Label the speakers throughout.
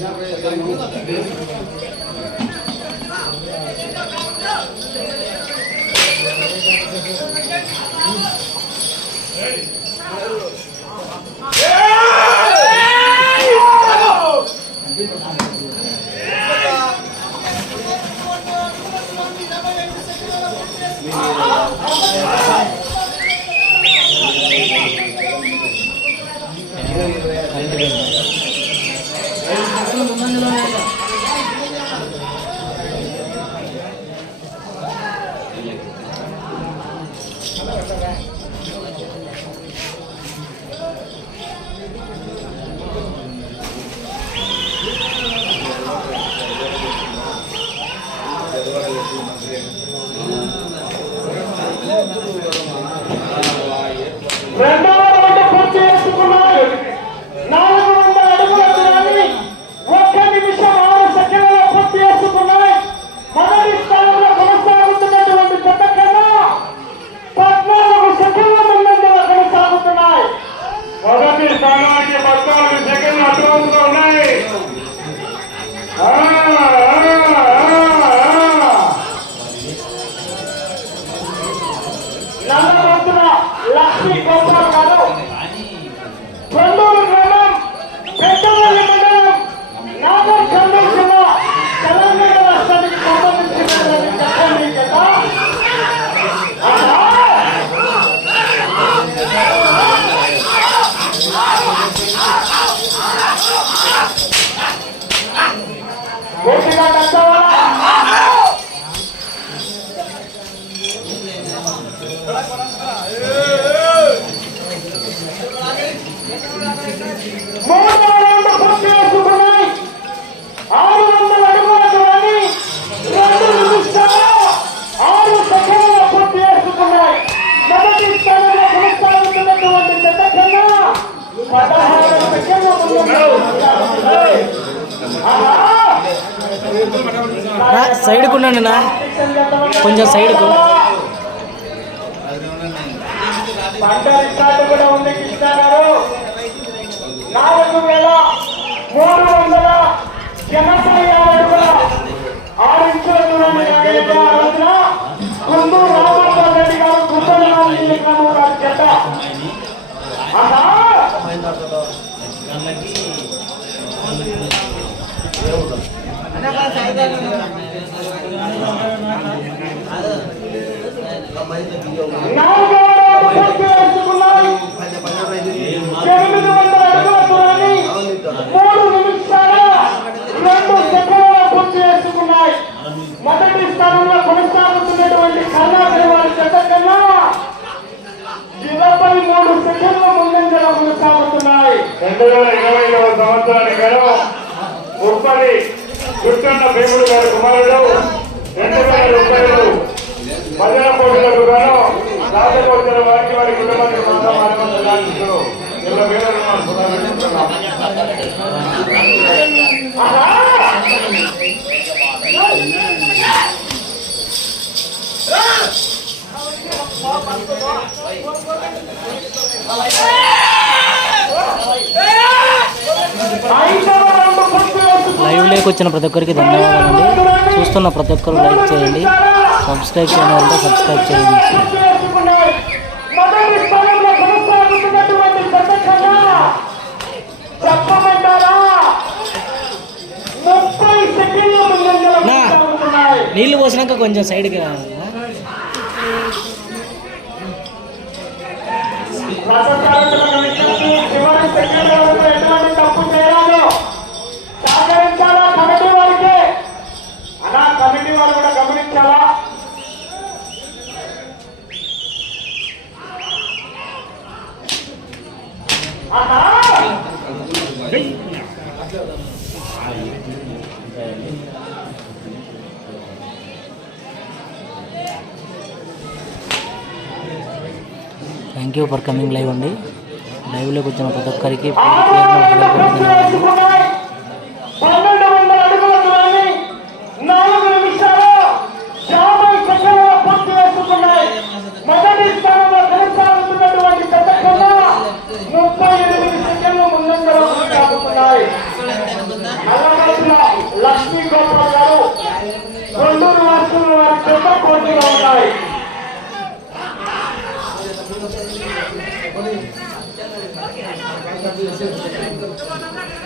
Speaker 1: どういうことだ?
Speaker 2: నల్లమంతుల లక్ష్మీ గోపాల్ గారు
Speaker 3: సైడ్కు నా కొంచెం సైడ్కు.
Speaker 2: నాలుగు వేల మూడు వందల ఎనభై దూరాన్ని రోజున గుంటూరు రెడ్డి గారు గుంటూరు ఆహా! నాలుగవ రౌండ్ పూర్తి చేసుకున్నాయి ఎనిమిది వందల అడుగుల దూరాన్ని మూడు నిమిషాల రెండు సెకండ్ల పూర్తి చేసుకున్నాయి మొదటి స్థానంలో కొనసాగుతున్నటువంటి కర్ణాటక వారి జత కన్నా ఇరవై మూడు సెకండ్ల ముందంజలో కొనసాగుతున్నాయి
Speaker 1: రెండు వేల ఇరవై ఐదవ సంవత్సరానికి గాను ఉప్పరి చుట్టన్న భీముడు గారి కుమారుడు రెండు వేల భజన పోటీలకు గాను రాజపోతున్న వారికి వారి కుటుంబానికి వేల పునరుద్ధరిస్తున్నాం.
Speaker 3: లైవ్లోకి వచ్చిన ప్రతి ఒక్కరికి ధన్యవాదాలండి. చూస్తున్న ప్రతి ఒక్కరు లైక్ చేయండి. సబ్స్క్రైబ్ చేయడం అంటే సబ్స్క్రైబ్ చేయండి
Speaker 2: చేసుకున్నాయి. మొదటి స్థానంలో కొనసాగుతున్నటువంటి జత కన్నా చెప్పమంటారా ముప్పై సెకండ్ల ముందంజలో
Speaker 3: నా.
Speaker 2: కొనసాగుతున్నాయి
Speaker 3: నీళ్ళు పోసినాక కొంచెం సైడ్కి రా.
Speaker 2: రససారకుల కమిటీకి చివరి సెకండ్ల వరకు ఎటువంటి తప్పు చేయరాదు సహకరించాలా కమిటీ వారికి అలా కమిటీ వారు కూడా గమనించాలా ఆహా
Speaker 3: thank you for coming live అండి లైవ్లోకి వచ్చిన ప్రతి ఒక్కరికి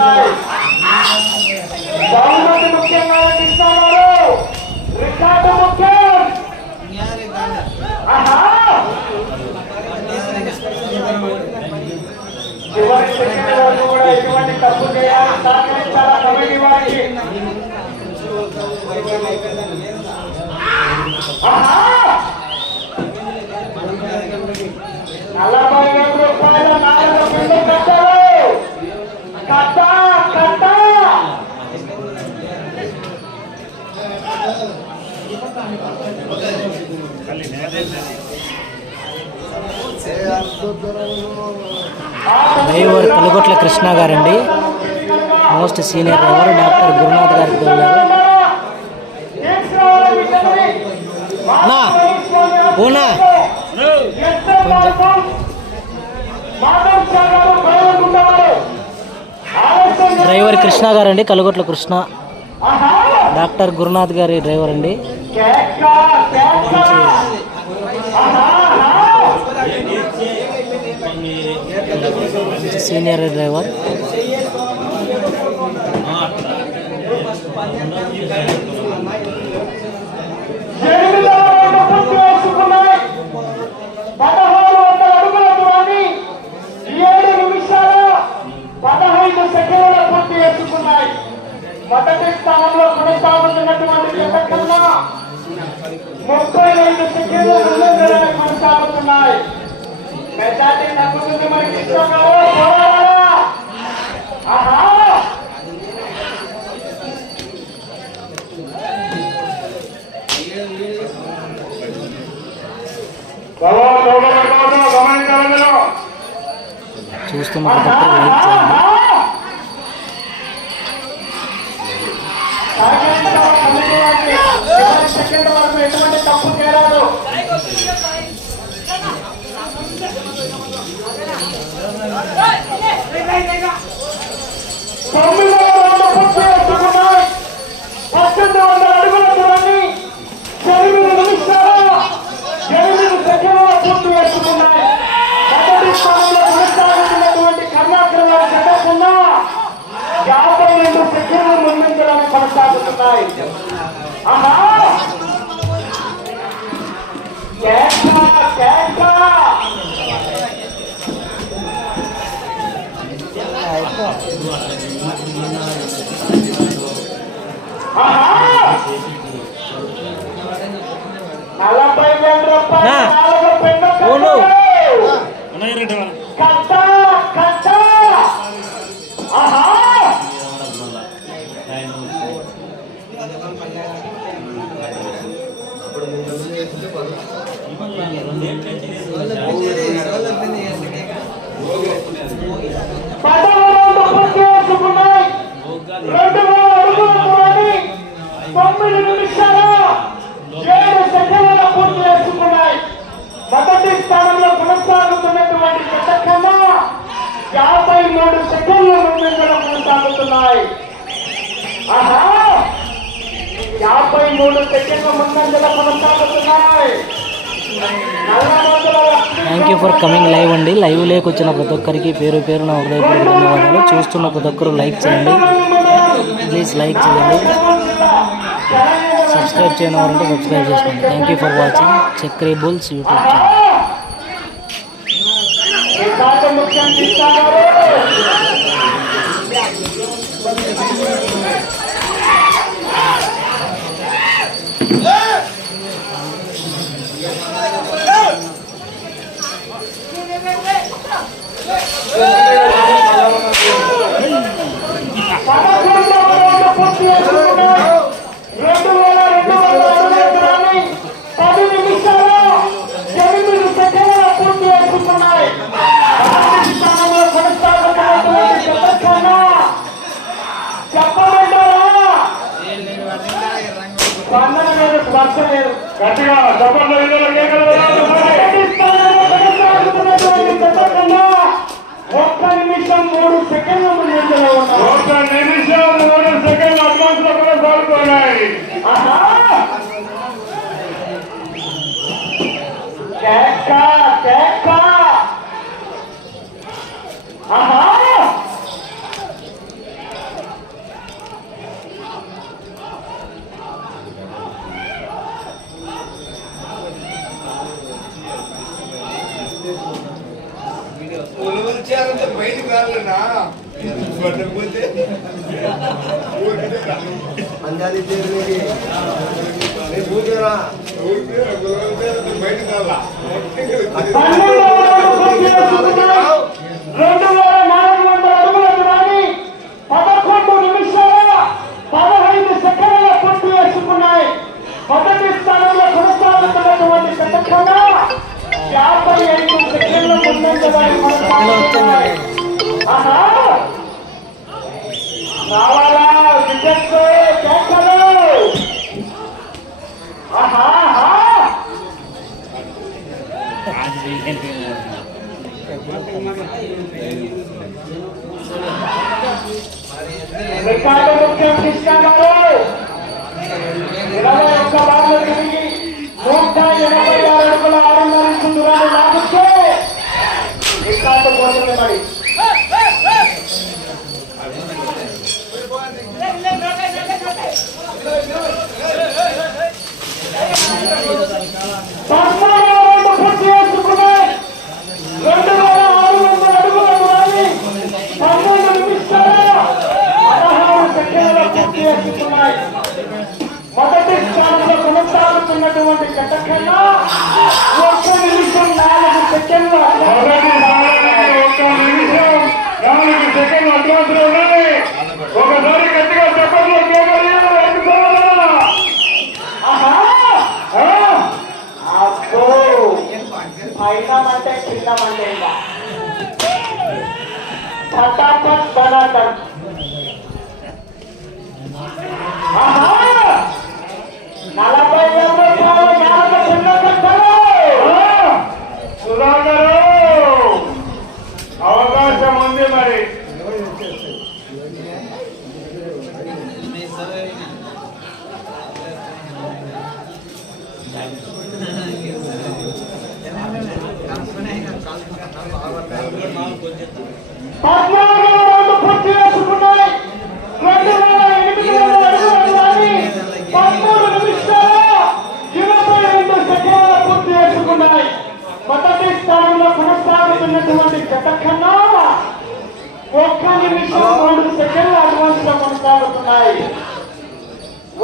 Speaker 2: కొనసాగుతున్నాయి బహుమతి ముఖ్యంగా ఇస్తున్నారు రికార్డు ముఖ్యం ఆహా చివరి సెకండ్ వరకు కూడా ఎటువంటి తప్పు చేయాలి సహకరించాలా కమిటీ వారికి ఆహా!
Speaker 3: కృష్ణ గారండి. Most senior driver doctor Gurunath గారికి వెళ్ళారు? డ్రైవర్ కృష్ణ గారండి కలుగొట్ల కృష్ణ. డాక్టర్ గురునాథ్ గారి డ్రైవర్ అండి సీనియర్ డ్రైవర్
Speaker 2: పదహారు వందల అడుగుల దూరాన్ని ఏడు నిమిషాల పదహైదు సెకండ్ల సీనియర్ డ్రైవర్. మొదటి స్థానంలో కొనసాగుతున్నటువంటి ముప్పై ఐదు సెకండ్లు కొనసాగుతున్నాయి.
Speaker 3: చూస్తున్న ప్రతి ఒక్కరు లైక్ చేయండి
Speaker 2: సెకండ్ వరకు ఎటువంటి తప్పు చేయరాదు తొమ్మిదవ రౌండ్ పూర్తి చేసుకున్నాయి పద్దెనిమిది వందల అడుగుల దూరాన్ని ఎనిమిది నిమిషాల ఎనిమిది సెకండ్ల పూర్తి చేసుకున్నాయి మొదటి స్థానంలో కొనసాగుతున్నటువంటి కర్ణాటక వారి జత కన్నా యాభై రెండు సెకండ్లు ముందుంచడానికి కొనసాగుతున్నాయి ఆహా కేక కేక ఆహా నలభై వేల రూపాయలు
Speaker 3: నా.
Speaker 2: నాలుగు పెన్ను
Speaker 3: ఓలు.
Speaker 2: కట్ట
Speaker 3: Yeah, yeah, yeah. Coming live అండి. లైవ్ లేక వచ్చిన ప్రతి ఒక్కరికి పేరు పేరున హృదయపూర్వక ధన్యవాదాలు. చూస్తున్న ప్రతి ఒక్కరు లైక్ చేయండి. ప్లీజ్ లైక్ చేయండి. సబ్స్క్రైబ్ చేయని వారంటే సబ్స్క్రైబ్ చేసుకోండి.
Speaker 2: Thank you for watching Chakri bulls YouTube channel గట్టిగా సభలో ఇళ్ళలో ఒక్క నిమిషం మూడు సెకండ్ల ముందు
Speaker 1: ఒక్క నిమిషం మూడు సెకండ్లు అడ్వాన్స్లో కొనసాగుతున్నాయి
Speaker 4: వచ్చారంటే బయటికి రాలేనా పట్టకపోతే
Speaker 5: అందాలి పూజరా
Speaker 4: రాలా
Speaker 1: Ricardo, não que está garoto! Ele vai acabar no
Speaker 2: একটা
Speaker 1: বছরে
Speaker 2: বাড়ি పైనమంటే కిందమంటే పటాపట్ పటాపట్ నలభై రూపాయలు నలభై చిన్న
Speaker 1: కట్టారు సుధాకరు అవకాశం ఉంది మరి.
Speaker 2: మొదటి స్థానంలో కొనసాగుతున్నటువంటి గత కన్నా ఒక్క నిమిషం మూడు సెకండ్లు అడ్వాన్స్గా కొనసాగుతున్నాయి.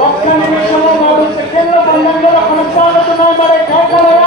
Speaker 2: ఒక్క నిమిషంలో మూడు సెకండ్ల బంధంలో కొనసాగుతున్నాయి. మరి కేకలరా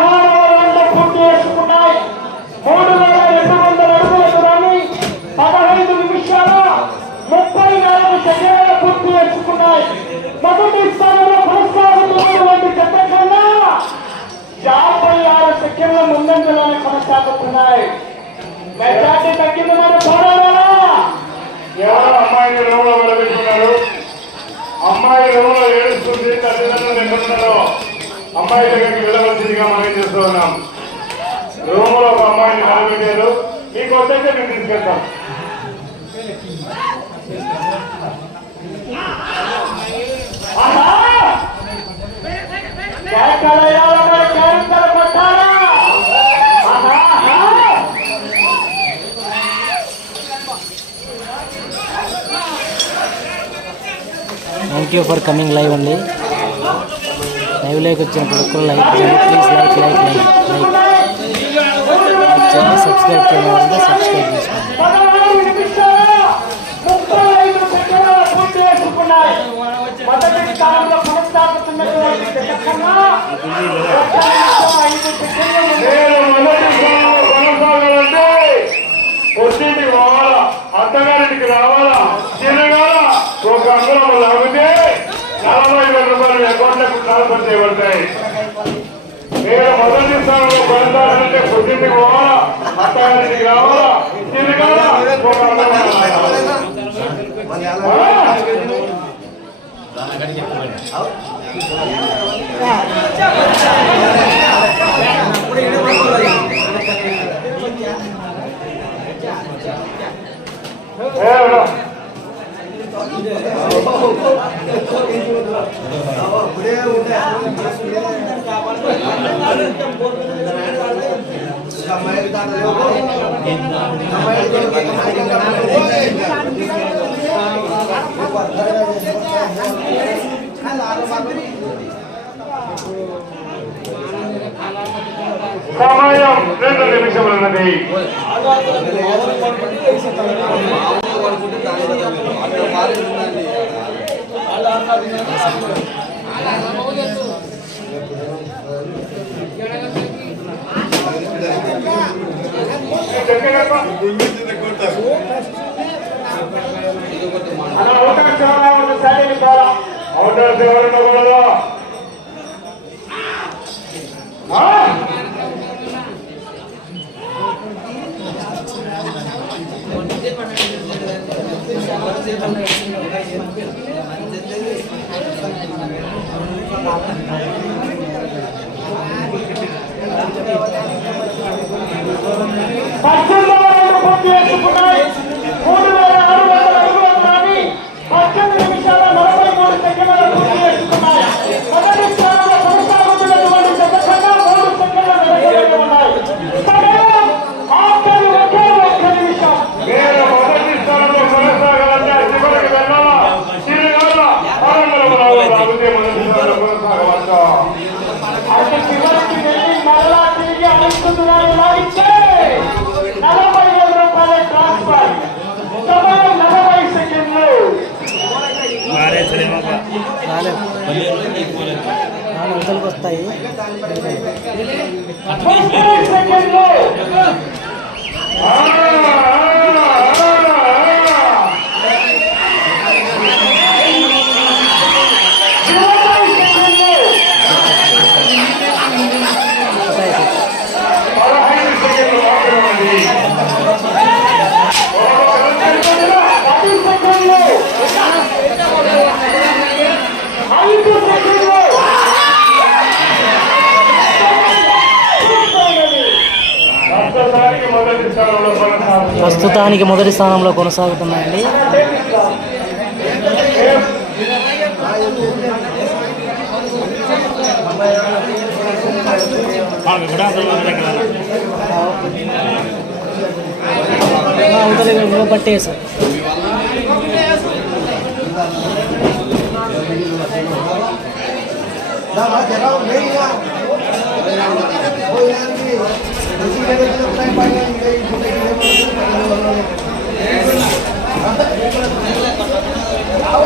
Speaker 2: మెజార్టీ తగ్గింది మరి పోరాడాలా
Speaker 1: ఎవరు అమ్మాయిని రూమ్లో నిలబెట్టుకున్నారు అమ్మాయి రూమ్లో ఏడుస్తుంది తల్లిదండ్రులు ఎక్కడున్నారో అమ్మాయి దగ్గరికి వెళ్ళవలసిందిగా మనం చేస్తూ ఉన్నాం రూమ్లో ఒక అమ్మాయిని నిలబెట్టారు మీకు వద్దైతే మేము తీసుకెళ్తాం
Speaker 2: ఆహా! కేకలేయాల మరి కేరింతలు కొట్టాలా? ఆహా! ఆహా!
Speaker 3: Thank you for coming live అండి లైవ్లోకి వచ్చిన ప్రతి ఒక్కరు like please like like like like చేయండి. సబ్స్క్రైబ్ చేయడం సబ్స్క్రైబ్ చేసుకోండి.
Speaker 2: మొదటి కొనసాగుతున్నటువంటి ఐదు
Speaker 1: మొదటి కొనసాగాలంటే అత్తగారింటికి రావాలా తిరగాల ఒక అంగుళం లాగితే నలభై వేల రూపాయలు ట్రాన్స్ఫర్ చేయబడతాయి. నేను మొదటి స్థానంలో కొనసాగాలంటే పొద్దుంటికి పోవాలా? అత్తగారింటికి రావాలా? ఒక అంగుళం సమయం రెండు నిమిషములున్నది
Speaker 2: మన అవకాశం ఒక సరైన ద్వారా
Speaker 1: అవుటర్ ఎవరు ఉండకూడదు ఆ?
Speaker 3: పంచ అవతలకి వస్తాయి
Speaker 2: సెకండ్లు
Speaker 1: ప్రస్తుతానికి మొదటి స్థానంలో
Speaker 3: కొనసాగుతున్నాయండి అవతల పట్టేసారు
Speaker 2: ಯಾವ